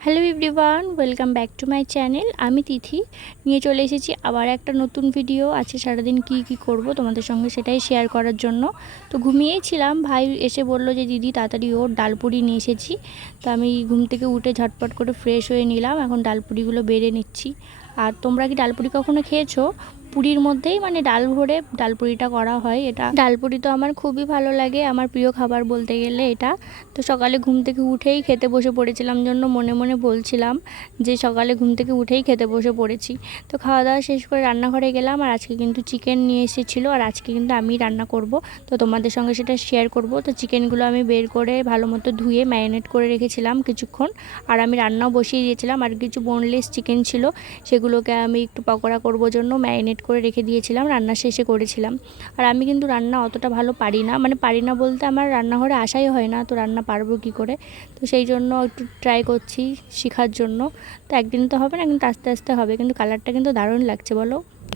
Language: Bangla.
Hello everyone, welcome back to my channel. আমি তিথি নিয়ে চলে এসেছি আবার একটা নতুন ভিডিও। আজকে সারাদিন কি করব তোমাদের সঙ্গে সেটাই শেয়ার করার জন্য। তো ঘুমিয়েই ছিলাম, ভাই এসে বলল যে দিদি তাড়াতাড়ি ওর ডালপুরি নিয়ে এসেছি। তো আমি ঘুম থেকে উঠে ঝটপট করে ফ্রেশ হয়ে নিলাম, এখন ডালপুরিগুলো বেড়ে নিচ্ছি। আর তোমরা কি ডালপুরি কখনো খেয়েছো? পুরীর মধ্যেই মানে ডাল ভরে ডালপুরিটা করা হয়। এটা ডালপুরি তো আমার খুবই ভালো লাগে, আমার প্রিয় খাবার বলতে গেলে এটা। তো সকালে ঘুম থেকে উঠেই খেতে বসে পড়েছিলাম, জন্য মনে মনে বলছিলাম যে সকালে ঘুম থেকে উঠেই খেতে বসে পড়েছি। তো খাওয়া দাওয়া শেষ করে রান্নাঘরে গেলাম, আর আজকে কিন্তু চিকেন নিয়ে এসেছিলো, আর আজকে কিন্তু আমি রান্না করব। তো তোমাদের সঙ্গে সেটা শেয়ার করব। তো চিকেনগুলো আমি বের করে ভালো মতো ধুয়ে ম্যারিনেট করে রেখেছিলাম কিছুক্ষণ, আর আমি রান্নাও বসিয়ে দিয়েছিলাম। আর কিছু বোনলেস চিকেন ছিল, সেগুলোকে আমি একটু পকোড়া করব জন্য ম্যারিনেট করে রেখে দিয়েছিলাম, রান্না শেষে করেছিলাম। আর আমি কিন্তু রান্না অতটা ভালো পারি না, মানে পারি না বলতে আমার রান্নাঘরে আসাই হয় না, তো রান্না পারবো কি করে। তো সেই জন্য একটু ট্রাই করছি শেখার জন্য। তো একদিন তো হবে না, কিন্তু আস্তে আস্তে হবে। কিন্তু কালারটা কিন্তু দারুণ লাগছে বলো।